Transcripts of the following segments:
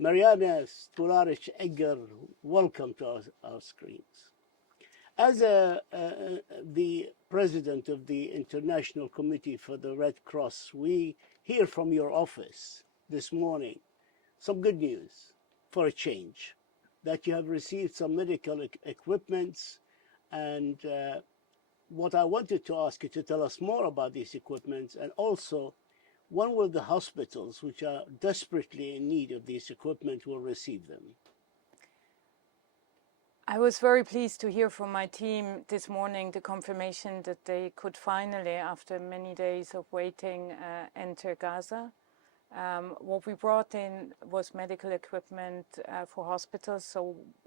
Mrijama Spoljaric Egger, welcome to our screens. As the president of the International Committee for the Red Cross, we hear from your office this morning some good news for a change, that you have received some medical equipments. And what I wanted to ask you to tell us more about these equipments, and also when will the hospitals, which are desperately in need of these equipment, will receive them? I was very pleased to hear from my team this morning the confirmation that they could finally, after many days of waiting, enter Gaza. What we brought in was medical equipment for hospitals,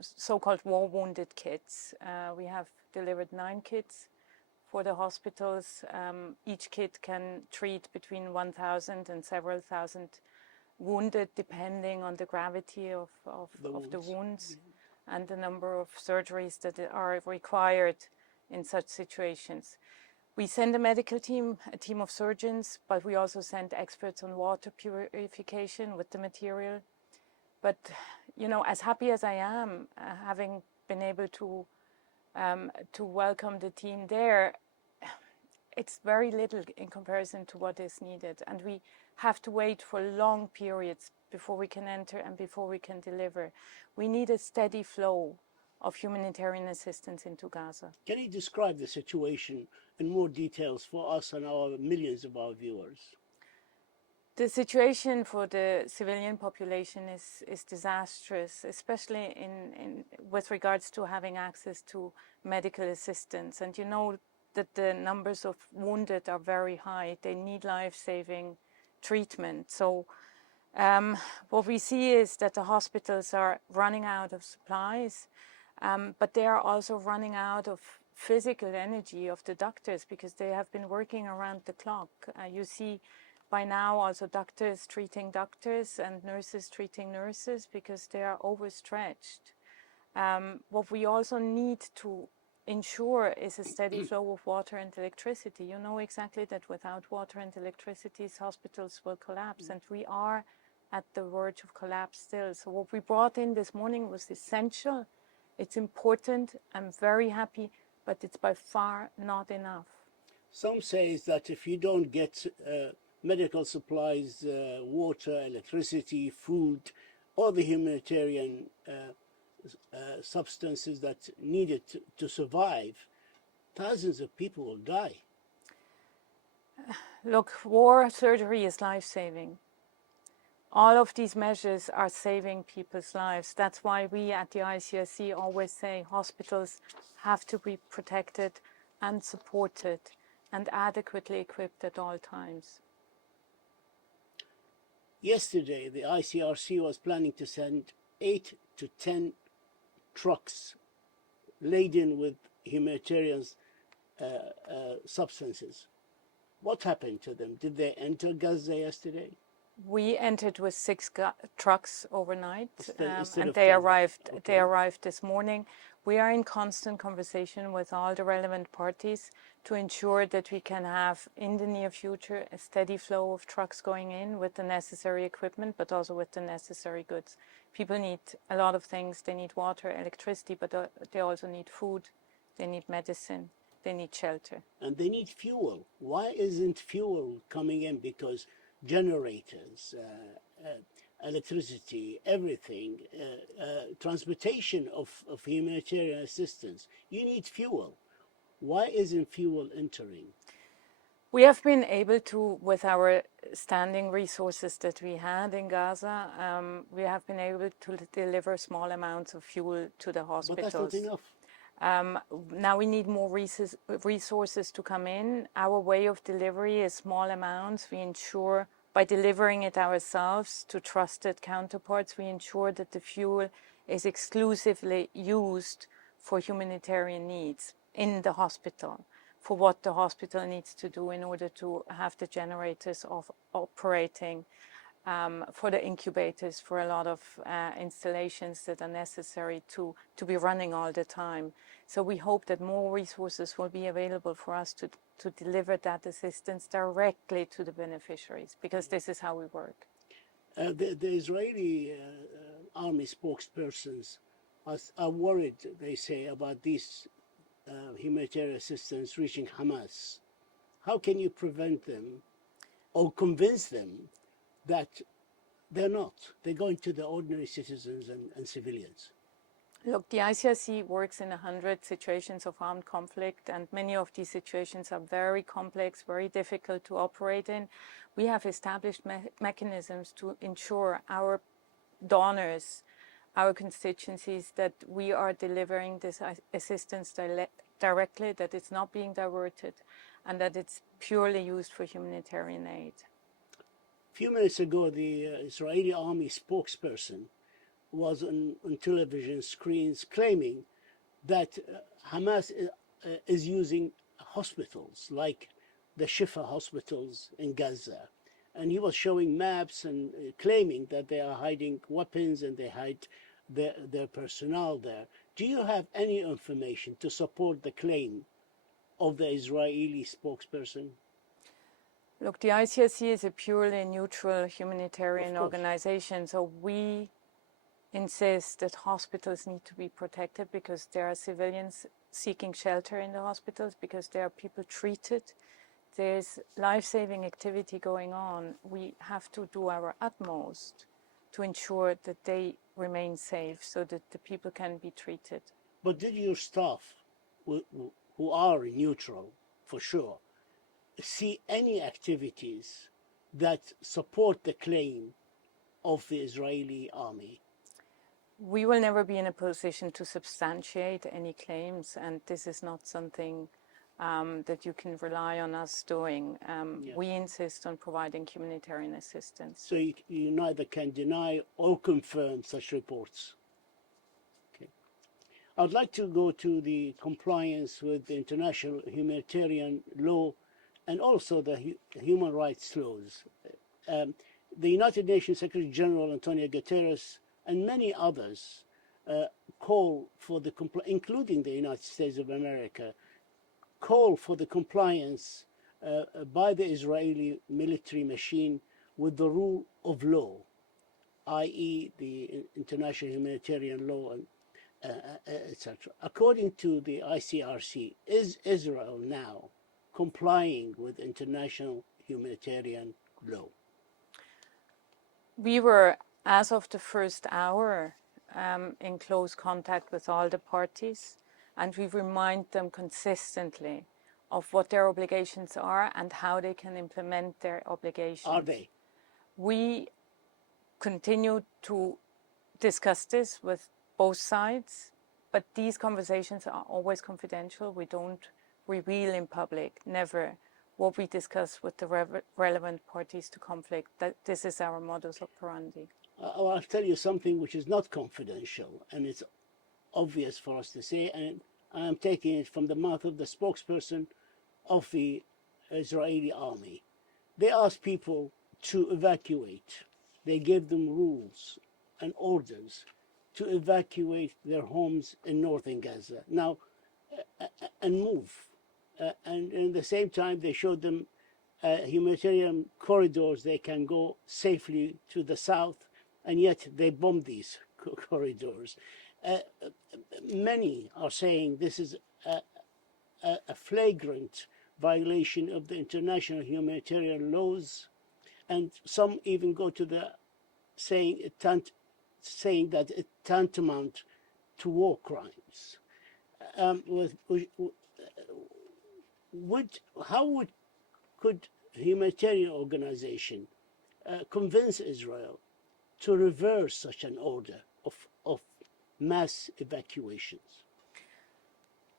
so-called war-wounded kits. We have delivered 9 kits for the hospitals. Each kit can treat between 1,000 and several thousand wounded, depending on the gravity of the wounds and the number of surgeries that are required in such situations. We send a medical team, a team of surgeons, but we also send experts on water purification with the material. But, you know, as happy as I am, having been able to welcome the team there, it's very little in comparison to what is needed. And we have to wait for long periods before we can enter and before we can deliver. We need a steady flow of humanitarian assistance into Gaza. Can you describe the situation in more details for us and our millions of our viewers? The situation for the civilian population is disastrous, especially with regards to having access to medical assistance. And you know that the numbers of wounded are very high. They need life-saving treatment. So what we see is that the hospitals are running out of supplies, but they are also running out of physical energy of the doctors, because they have been working around the clock. You see by now also doctors treating doctors and nurses treating nurses, because they are overstretched. What we also need to ensure is a steady flow of water and electricity. You know exactly that without water and electricity, hospitals will collapse, and we are at the verge of collapse still. So what we brought in this morning was essential. It's important. I'm very happy, but it's by far not enough. Some say that if you don't get medical supplies, water, electricity, food, all the humanitarian substances that needed to survive, thousands of people will die. Look, war surgery is life-saving. All of these measures are saving people's lives. That's why we at the ICRC always say hospitals have to be protected and supported and adequately equipped at all times. Yesterday, the ICRC was planning to send 8 to 10 trucks laden with humanitarian substances. What happened to them? Did they enter Gaza yesterday? We entered with 6 trucks overnight, and they arrived this morning. We are in constant conversation with all the relevant parties to ensure that we can have, in the near future, a steady flow of trucks going in with the necessary equipment, but also with the necessary goods. People need a lot of things. They need water, electricity, but they also need food, they need medicine, they need shelter. And they need fuel. Why isn't fuel coming in? Because generators, electricity, everything, transportation of humanitarian assistance, you need fuel. Why isn't fuel entering? We have been able to, with our standing resources that we had in Gaza, we have been able to deliver small amounts of fuel to the hospitals. But that's not enough. Now we need more resources to come in. Our way of delivery is small amounts. We ensure, by delivering it ourselves to trusted counterparts, we ensure that the fuel is exclusively used for humanitarian needs in the hospital, for what the hospital needs to do in order to have the generators operating, for the incubators, for a lot of installations that are necessary to be running all the time. So we hope that more resources will be available for us to deliver that assistance directly to the beneficiaries, because this is how we work. The Israeli army spokespersons are worried, they say, about these humanitarian assistance reaching Hamas. How can you prevent them or convince them that they're not? They're going to the ordinary citizens and civilians. Look, the ICRC works in 100 situations of armed conflict, and many of these situations are very complex, very difficult to operate in. We have established mechanisms to ensure our donors, our constituencies, that we are delivering this assistance directly, that it's not being diverted, and that it's purely used for humanitarian aid. A few minutes ago, the Israeli army spokesperson was on television screens claiming that Hamas is using hospitals like the Shifa hospitals in Gaza. And he was showing maps and claiming that they are hiding weapons and they hide their personnel there. Do you have any information to support the claim of the Israeli spokesperson? Look, the ICRC is a purely neutral humanitarian organization, so we insist that hospitals need to be protected because there are civilians seeking shelter in the hospitals, because there are people treated. There's life-saving activity going on. We have to do our utmost to ensure that they remain safe so that the people can be treated. But did your staff, who are neutral for sure, see any activities that support the claim of the Israeli army? We will never be in a position to substantiate any claims, and this is not something that you can rely on us doing. We insist on providing humanitarian assistance. So you neither can deny or confirm such reports? Okay. I'd like to go to the compliance with the international humanitarian law and also the human rights laws. The United Nations Secretary General Antonio Guterres and many others call for the including the United States of America, call for the compliance by the Israeli military machine with the rule of law, i.e. the international humanitarian law, etc. According to the ICRC, is Israel now complying with international humanitarian law? We were, as of the first hour, in close contact with all the parties, and we remind them consistently of what their obligations are and how they can implement their obligations. Are they? We continue to discuss this with both sides, but these conversations are always confidential. We don't reveal in public, never, what we discuss with the relevant parties to conflict. This is our modus operandi. I'll tell you something which is not confidential, and it's obvious for us to say, and I'm taking it from the mouth of the spokesperson of the Israeli army. They asked people to evacuate. They gave them rules and orders to evacuate their homes in northern Gaza. Now, and move. And at the same time, they showed them humanitarian corridors they can go safely to the south, and yet they bombed these corridors. Many are saying this is a flagrant violation of the international humanitarian laws, and some even go to the saying that it tantamount to war crimes. Could humanitarian organization convince Israel to reverse such an order of mass evacuations?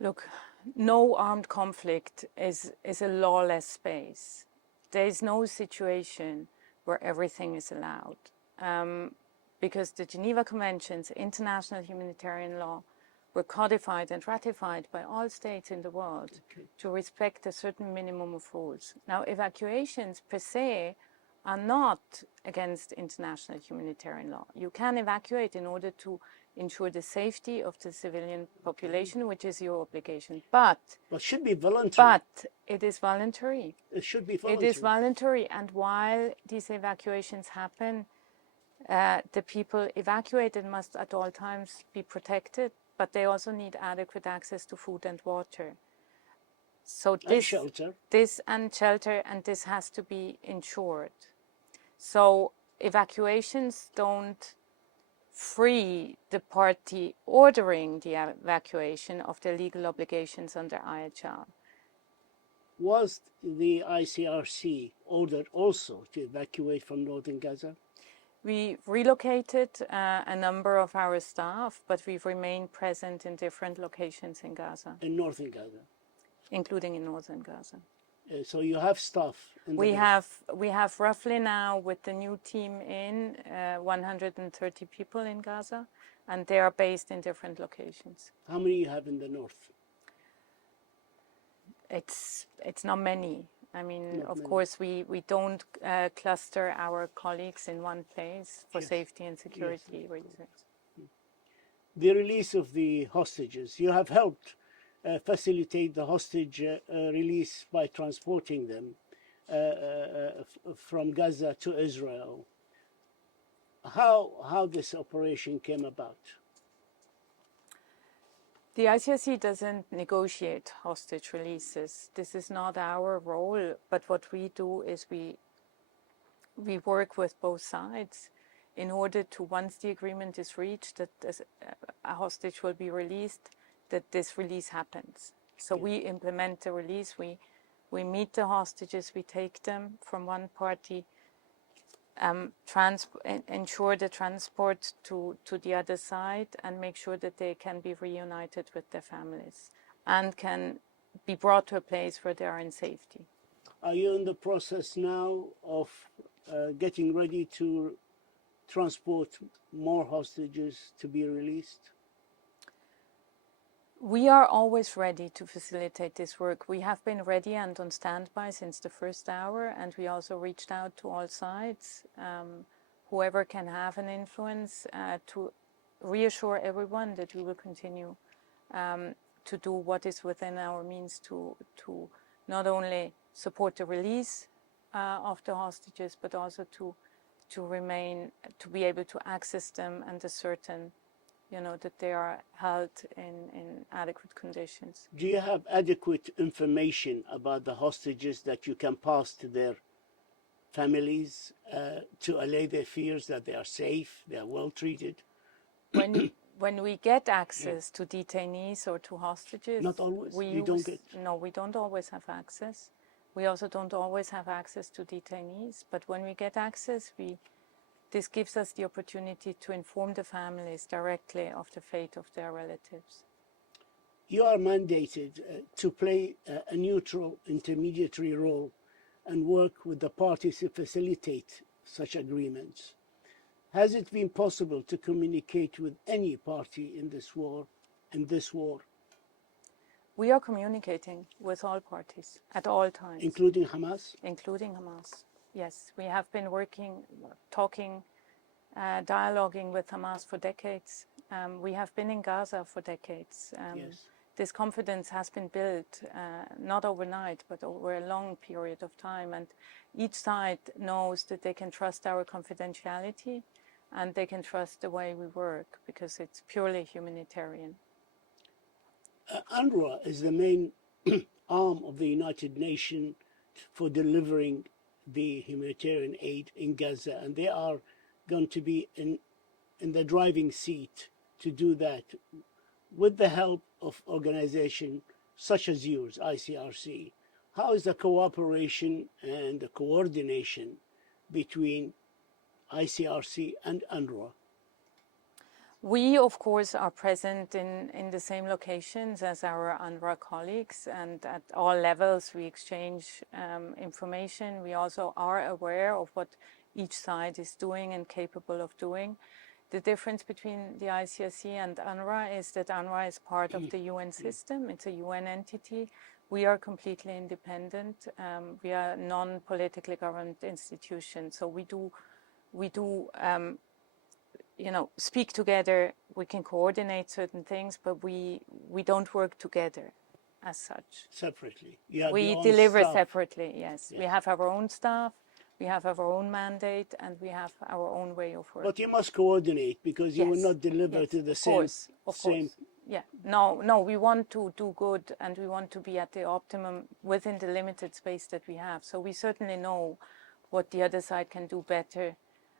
Look, no armed conflict is a lawless space. There is no situation where everything is allowed. Because the Geneva Conventions, international humanitarian law, were codified and ratified by all states in the world to respect a certain minimum of rules. Now, evacuations per se are not against international humanitarian law. You can evacuate in order to ensure the safety of the civilian population, which is your obligation. But it should be voluntary. But it is voluntary. It should be voluntary. It is voluntary, and while these evacuations happen, The people evacuated must at all times be protected, but they also need adequate access to food and water. So and shelter. This and shelter, and this has to be ensured. So evacuations don't free the party ordering the evacuation of their legal obligations under IHR. Was the ICRC ordered also to evacuate from northern Gaza? We relocated a number of our staff, but we've remained present in different locations in Gaza. In northern Gaza? Including in northern Gaza. So you have staff in the We have roughly now, with the new team in, 130 people in Gaza, and they are based in different locations. How many you have in the north? It's not many. I mean, of course, we don't cluster our colleagues in one place for safety and security reasons. The release of the hostages, you have helped facilitate the hostage release by transporting them from Gaza to Israel. How this operation came about? The ICRC doesn't negotiate hostage releases. This is not our role, but what we do is we work with both sides in order to, once the agreement is reached that a hostage will be released, that this release happens. So we implement the release, we meet the hostages, we take them from one party, ensure the transport to the other side, and make sure that they can be reunited with their families and can be brought to a place where they are in safety. Are you in the process now of getting ready to transport more hostages to be released? We are always ready to facilitate this work. We have been ready and on standby since the first hour, and we also reached out to all sides, whoever can have an influence, to reassure everyone that we will continue to do what is within our means to not only support the release of the hostages, but also to be able to access them and ascertain, that they are held in adequate conditions. Do you have adequate information about the hostages that you can pass to their families to allay their fears that they are safe, they are well treated? When we get access to detainees or to hostages, not always. No, we don't always have access. We also don't always have access to detainees. But when we get access, this gives us the opportunity to inform the families directly of the fate of their relatives. You are mandated to play a neutral intermediary role and work with the parties to facilitate such agreements. Has it been possible to communicate with any party in this war? We are communicating with all parties at all times. Including Hamas? Including Hamas, yes. We have been talking, dialoguing with Hamas for decades. We have been in Gaza for decades. This confidence has been built, not overnight, but over a long period of time. And each side knows that they can trust our confidentiality and they can trust the way we work, because it's purely humanitarian. UNRWA is the main arm of the United Nations for delivering the humanitarian aid in Gaza, and they are going to be in the driving seat to do that with the help of organizations such as yours, ICRC. How is the cooperation and the coordination between ICRC and UNRWA? We, of course, are present in the same locations as our UNRWA colleagues, and at all levels we exchange information. We also are aware of what each side is doing and capable of doing. The difference between the ICRC and UNRWA is that UNRWA is part of the UN system. It's a UN entity. We are completely independent. We are a non-politically governed institution, so we do speak together. We can coordinate certain things, but we don't work together as such. Separately. We deliver separately, yes. We have our own staff. We have our own mandate and we have our own way of working. But you must coordinate because you will Yes, not deliver yes, to the of same. course, of same. course. Yeah, no, we want to do good and we want to be at the optimum within the limited space that we have. So we certainly know what the other side can do better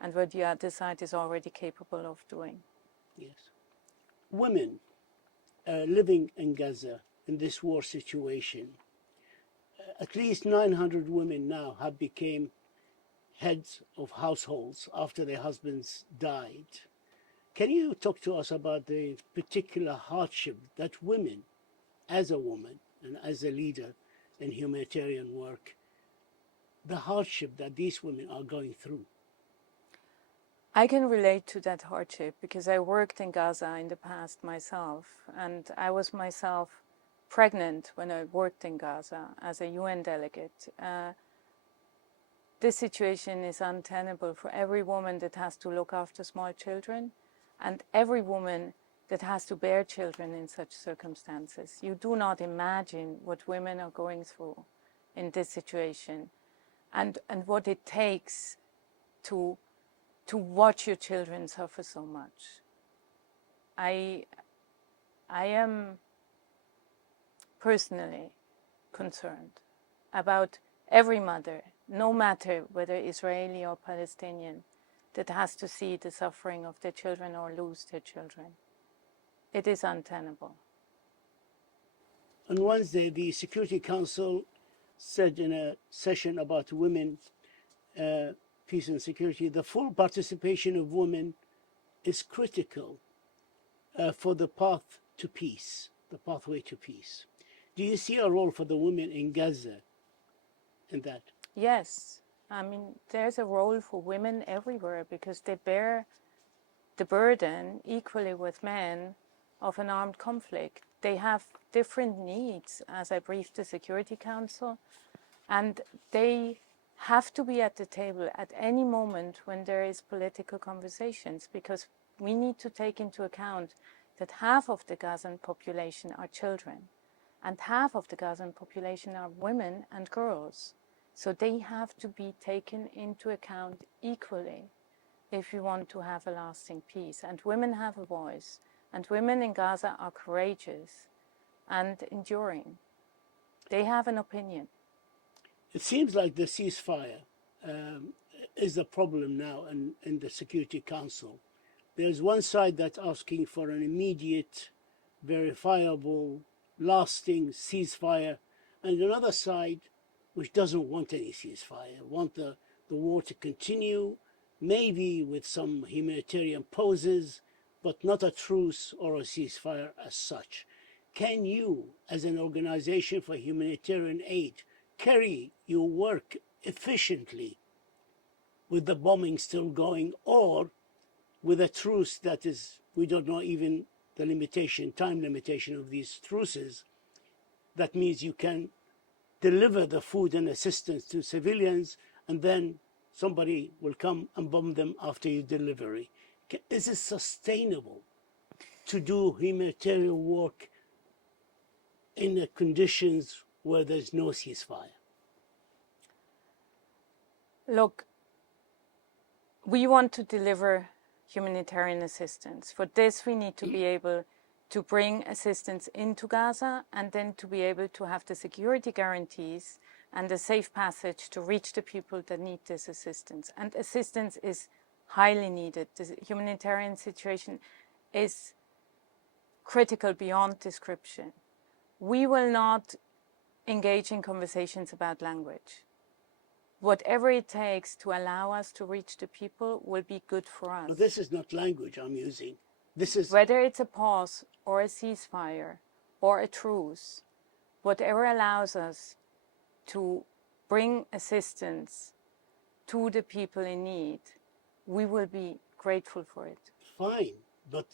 and what the other side is already capable of doing. Yes. Women living in Gaza in this war situation, at least 900 women now have become heads of households after their husbands died. Can you talk to us about the particular hardship that women, as a woman and as a leader in humanitarian work, the hardship that these women are going through? I can relate to that hardship because I worked in Gaza in the past myself, and I was myself pregnant when I worked in Gaza as a UN delegate. This situation is untenable for every woman that has to look after small children and every woman that has to bear children in such circumstances. You do not imagine what women are going through in this situation and what it takes to watch your children suffer so much. I am personally concerned about every mother, no matter whether Israeli or Palestinian, that has to see the suffering of their children or lose their children. It is untenable. On Wednesday, the Security Council said in a session about women, peace and security, the full participation of women is critical for the path to peace, the pathway to peace. Do you see a role for the women in Gaza in that? Yes, I mean, there's a role for women everywhere because they bear the burden equally with men of an armed conflict. They have different needs, as I briefed the Security Council, and they have to be at the table at any moment when there is political conversations, because we need to take into account that half of the Gazan population are children and half of the Gazan population are women and girls. So they have to be taken into account equally if we want to have a lasting peace. And women have a voice, and women in Gaza are courageous and enduring. They have an opinion. It seems like the ceasefire is the problem now in the Security Council. There's one side that's asking for an immediate, verifiable, lasting ceasefire, and another side which doesn't want any ceasefire, want the war to continue, maybe with some humanitarian pauses, but not a truce or a ceasefire as such. Can you, as an organization for humanitarian aid, carry your work efficiently with the bombing still going, or with a truce that is, we don't know even the limitation, time limitation of these truces? That means you can deliver the food and assistance to civilians, and then somebody will come and bomb them after your delivery. Is it sustainable to do humanitarian work in the conditions where there's no ceasefire? Look, we want to deliver humanitarian assistance. For this, we need to be able to bring assistance into Gaza and then to be able to have the security guarantees and the safe passage to reach the people that need this assistance. And assistance is highly needed. The humanitarian situation is critical beyond description. We will not engage in conversations about language. Whatever it takes to allow us to reach the people will be good for us. But this is not language I'm using. This is... Whether it's a pause or a ceasefire or a truce, whatever allows us to bring assistance to the people in need, we will be grateful for it. Fine, but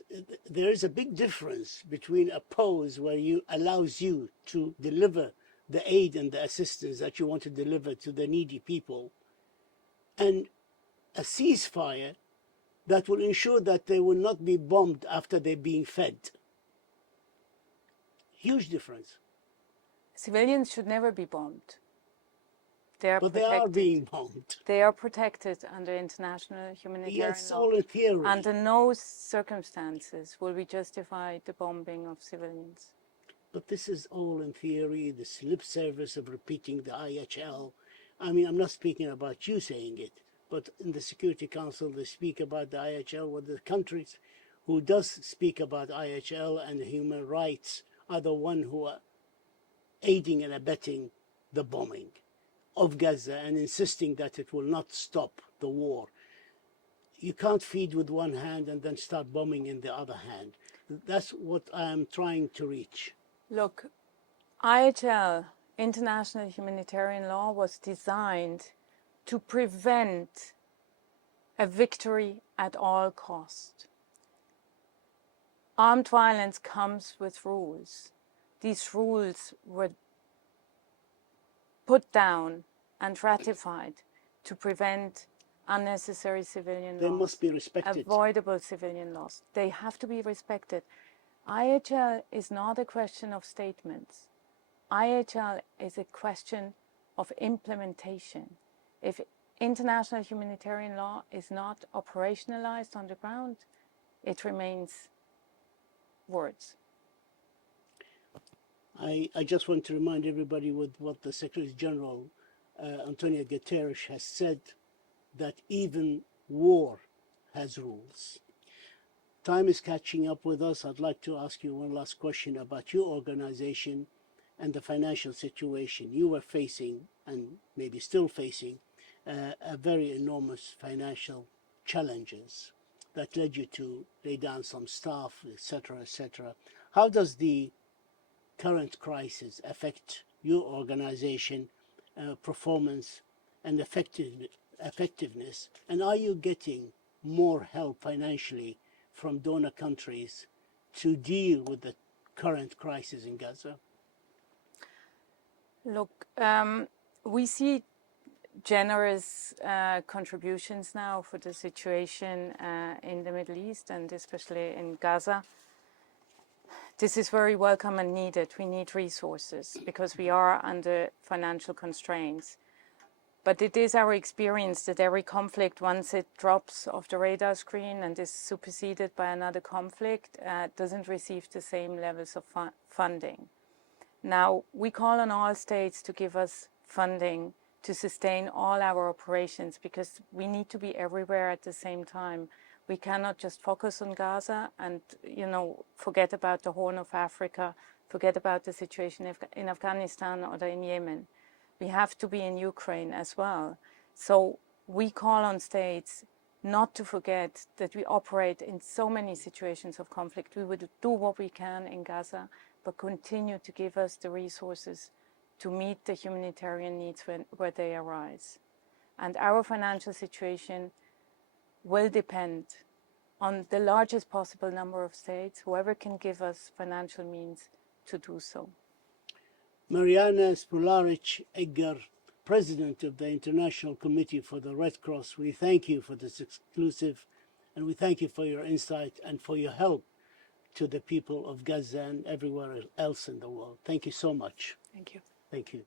there is a big difference between a pause where you allows you to deliver the aid and the assistance that you want to deliver to the needy people, and a ceasefire that will ensure that they will not be bombed after they're being fed. Huge difference. Civilians should never be bombed. They are But they protected. are being bombed. They are protected under international humanitarian Yes, law. all in theory. Under no circumstances will we justify the bombing of civilians. But this is all in theory, this lip service of repeating the IHL. I mean, I'm not speaking about you saying it, but in the Security Council they speak about the IHL, where the countries who does speak about IHL and human rights are the one who are aiding and abetting the bombing of Gaza and insisting that it will not stop the war. You can't feed with one hand and then start bombing in the other hand. That's what I'm trying to reach. Look, IHL, international humanitarian law, was designed to prevent a victory at all cost. Armed violence comes with rules. These rules were put down and ratified to prevent unnecessary civilian loss. They must be respected. Avoidable civilian loss. They have to be respected. IHL is not a question of statements. IHL is a question of implementation. If international humanitarian law is not operationalized on the ground, it remains words. I just want to remind everybody with what the Secretary General Antonio Guterres has said, that even war has rules. Time is catching up with us. I'd like to ask you one last question about your organization and the financial situation you were facing, and maybe still facing, a very enormous financial challenges that led you to lay down some staff, etc., etc. How does the current crisis affect your organization performance and effectiveness? And are you getting more help financially from donor countries to deal with the current crisis in Gaza? Look, we see generous contributions now for the situation in the Middle East and especially in Gaza. This is very welcome and needed. We need resources because we are under financial constraints. But it is our experience that every conflict, once it drops off the radar screen and is superseded by another conflict, doesn't receive the same levels of funding. Now, we call on all states to give us funding to sustain all our operations because we need to be everywhere at the same time. We cannot just focus on Gaza and, forget about the Horn of Africa, forget about the situation in Afghanistan or in Yemen. We have to be in Ukraine as well. So we call on states not to forget that we operate in so many situations of conflict. We would do what we can in Gaza, but continue to give us the resources to meet the humanitarian needs where they arise. And our financial situation will depend on the largest possible number of states, whoever can give us financial means to do so. Mrijama Spoljaric, President of the International Committee for the Red Cross, we thank you for this exclusive, and we thank you for your insight and for your help to the people of Gaza and everywhere else in the world. Thank you so much. Thank you. Thank you.